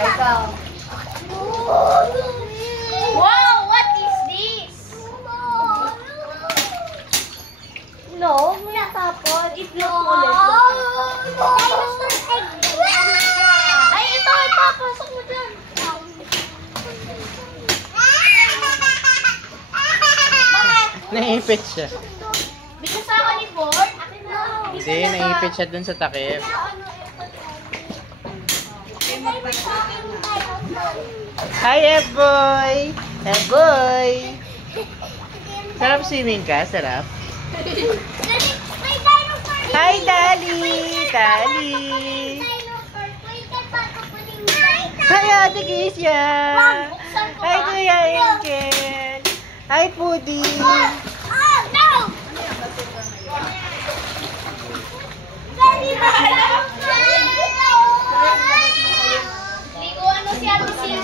Ikaw. Wow, what is this? No, muna tapon. Itlog ulit. Ay, ito. Pasok mo dyan. Bakit? Naipit siya. Di kasama ni Ford? Hindi, naipit siya dun sa takip. Hi, F-boy! F-boy! Sarap swimming ka? Sarap? Hi, Dali! Dali! Hi, Ate Kisya! Hi, Kuya Angel! Hi, Pudding! Ligo ano si Ate Sil?